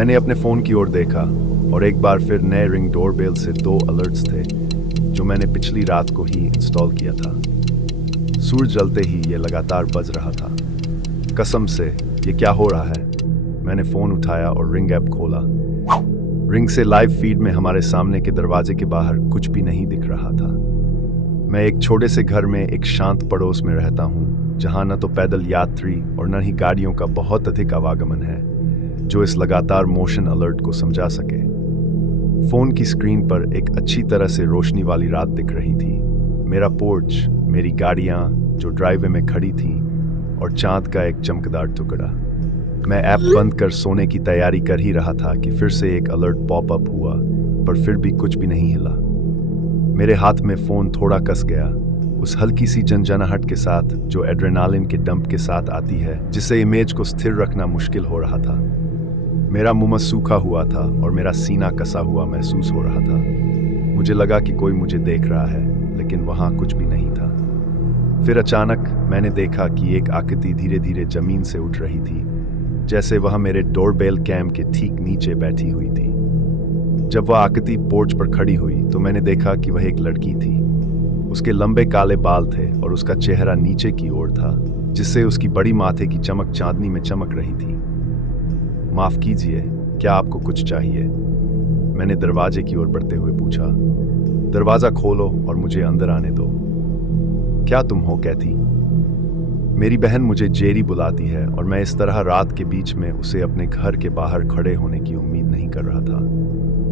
मैंने अपने फ़ोन की ओर देखा और एक बार फिर नए रिंग डोरबेल से 2 अलर्ट्स थे जो मैंने पिछली रात को ही इंस्टॉल किया था। सूरज जलते ही ये लगातार बज रहा था। कसम से, ये क्या हो रहा है? मैंने फ़ोन उठाया और रिंग ऐप खोला। रिंग से लाइव फीड में हमारे सामने के दरवाजे के बाहर कुछ भी नहीं दिख रहा था। मैं एक छोटे से घर में एक शांत पड़ोस में रहता हूँ, जहाँ न तो पैदल यात्री और न ही गाड़ियों का बहुत अधिक आवागमन है जो इस लगातार मोशन अलर्ट को समझा सके। फोन की स्क्रीन पर एक अच्छी तरह से रोशनी वाली रात दिख रही थी। मेरा पोर्च, मेरी गाड़ियाँ जो ड्राइववे में खड़ी थीं और चांद का एक चमकदार टुकड़ा। मैं ऐप बंद कर सोने की तैयारी कर ही रहा था कि फिर से एक अलर्ट पॉपअप हुआ, पर फिर भी कुछ भी नहीं हिला। मेरे हाथ में फ़ोन थोड़ा कस गया, उस हल्की सी झंझनाहट के साथ जो एड्रेनालिन के डंप के साथ आती है, जिससे इमेज को स्थिर रखना मुश्किल हो रहा था। मेरा मुंह सूखा हुआ था और मेरा सीना कसा हुआ महसूस हो रहा था। मुझे लगा कि कोई मुझे देख रहा है, लेकिन वहाँ कुछ भी नहीं था। फिर अचानक मैंने देखा कि एक आकृति धीरे धीरे जमीन से उठ रही थी, जैसे वह मेरे डोरबेल कैम के ठीक नीचे बैठी हुई थी। जब वह आकृति पोर्च पर खड़ी हुई तो मैंने देखा कि वह एक लड़की थी। उसके लंबे काले बाल थे और उसका चेहरा नीचे की ओर था, जिससे उसकी बड़ी माथे की चमक चांदनी में चमक रही थी। माफ कीजिए, क्या आपको कुछ चाहिए? मैंने दरवाजे की ओर बढ़ते हुए पूछा। दरवाजा खोलो और मुझे अंदर आने दो। क्या तुम हो कैथी? मेरी बहन मुझे जेरी बुलाती है और मैं इस तरह रात के बीच में उसे अपने घर के बाहर खड़े होने की उम्मीद नहीं कर रहा था।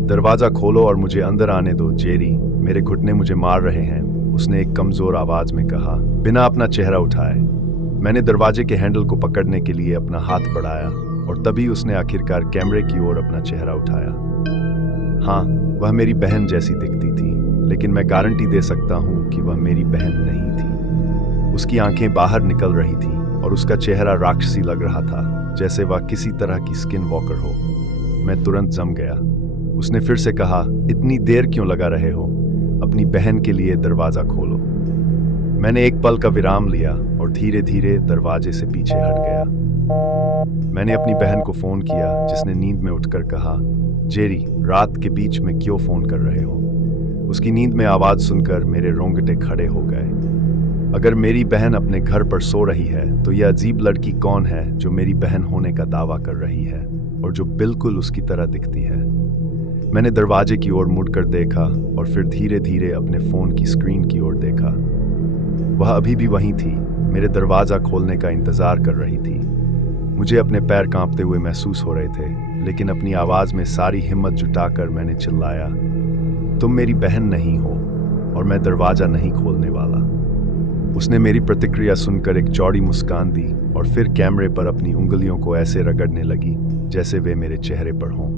दरवाजा खोलो और मुझे अंदर आने दो जेरी, मेरे घुटने मुझे मार रहे हैं, उसने एक कमजोर आवाज में कहा, बिना अपना चेहरा उठाए। मैंने दरवाजे के हैंडल को पकड़ने के लिए अपना हाथ बढ़ाया और तभी उसने आखिरकार कैमरे की ओर अपना चेहरा उठाया। हाँ, वह मेरी बहन जैसी दिखती थी, लेकिन मैं गारंटी दे सकता हूँ कि वह मेरी बहन नहीं थी। उसकी आंखें बाहर निकल रही थी और उसका चेहरा राक्षसी लग रहा था, जैसे वह किसी तरह की स्किन वॉकर हो। मैं तुरंत जम गया। उसने फिर से कहा, इतनी देर क्यों लगा रहे हो? अपनी बहन के लिए दरवाजा खोलो। मैंने एक पल का विराम लिया और धीरे धीरे दरवाजे से पीछे हट गया। मैंने अपनी बहन को फोन किया, जिसने नींद में उठकर कहा, जेरी, रात के बीच में क्यों फोन कर रहे हो? उसकी नींद में आवाज सुनकर मेरे रोंगटे खड़े हो गए। अगर मेरी बहन अपने घर पर सो रही है तो यह अजीब लड़की कौन है जो मेरी बहन होने का दावा कर रही है और जो बिल्कुल उसकी तरह दिखती है? मैंने दरवाजे की ओर मुड़कर देखा और फिर धीरे धीरे अपने फोन की स्क्रीन की ओर देखा। वह अभी भी वहीं थी, मेरे दरवाजा खोलने का इंतजार कर रही थी। मुझे अपने पैर कांपते हुए महसूस हो रहे थे, लेकिन अपनी आवाज में सारी हिम्मत जुटाकर मैंने चिल्लाया, तुम मेरी बहन नहीं हो और मैं दरवाजा नहीं खोलने वाला। उसने मेरी प्रतिक्रिया सुनकर एक चौड़ी मुस्कान दी और फिर कैमरे पर अपनी उंगलियों को ऐसे रगड़ने लगी जैसे वे मेरे चेहरे पर हों।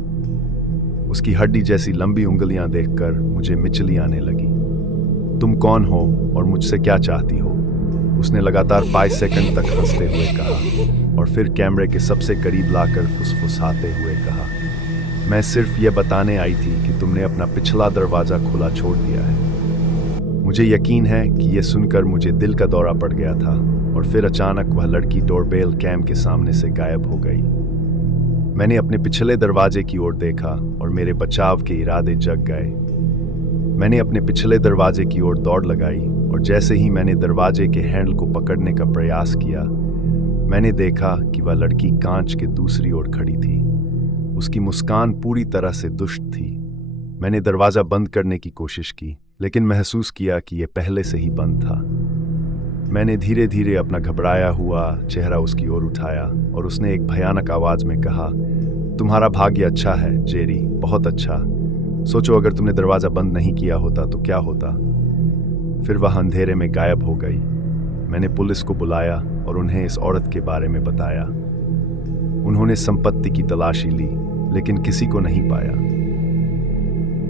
उसकी हड्डी जैसी लंबी उंगलियां देखकर मुझे मिचली आने लगी। तुम कौन हो और मुझसे क्या चाहती हो? उसने लगातार 5 सेकंड तक हंसते हुए कहा और फिर कैमरे के सबसे करीब लाकर फुसफुसाते हुए कहा, मैं सिर्फ ये बताने आई थी कि तुमने अपना पिछला दरवाजा खुला छोड़ दिया है। मुझे यकीन है कि यह सुनकर मुझे दिल का दौरा पड़ गया था और फिर अचानक वह लड़की डोरबेल कैम के सामने से गायब हो गई। मैंने अपने पिछले दरवाजे की ओर देखा और मेरे बचाव के इरादे जग गए। मैंने अपने पिछले दरवाजे की ओर दौड़ लगाई और जैसे ही मैंने दरवाजे के हैंडल को पकड़ने का प्रयास किया, मैंने देखा कि वह लड़की कांच के दूसरी ओर खड़ी थी। उसकी मुस्कान पूरी तरह से दुष्ट थी। मैंने दरवाजा बंद करने की कोशिश की, लेकिन महसूस किया कि यह पहले से ही बंद था। मैंने धीरे धीरे अपना घबराया हुआ चेहरा उसकी ओर उठाया और उसने एक भयानक आवाज में कहा, तुम्हारा भाग्य अच्छा है जेरी, बहुत अच्छा। सोचो, अगर तुमने दरवाजा बंद नहीं किया होता तो क्या होता? फिर वह अंधेरे में गायब हो गई। मैंने पुलिस को बुलाया और उन्हें इस औरत के बारे में बताया। उन्होंने संपत्ति की तलाशी ली, लेकिन किसी को नहीं पाया।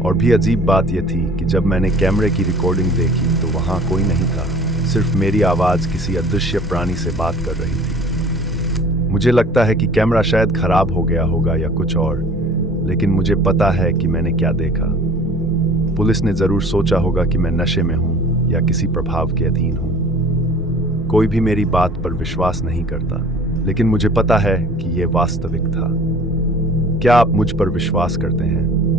और भी अजीब बात यह थी कि जब मैंने कैमरे की रिकॉर्डिंग देखी तो वहां कोई नहीं था, सिर्फ मेरी आवाज किसी अदृश्य प्राणी से बात कर रही थी। मुझे लगता है कि कैमरा शायद खराब हो गया होगा या कुछ और, लेकिन मुझे पता है कि मैंने क्या देखा। पुलिस ने जरूर सोचा होगा कि मैं नशे में हूं या किसी प्रभाव के अधीन हूं। कोई भी मेरी बात पर विश्वास नहीं करता, लेकिन मुझे पता है कि यह वास्तविक था। क्या आप मुझ पर विश्वास करते हैं?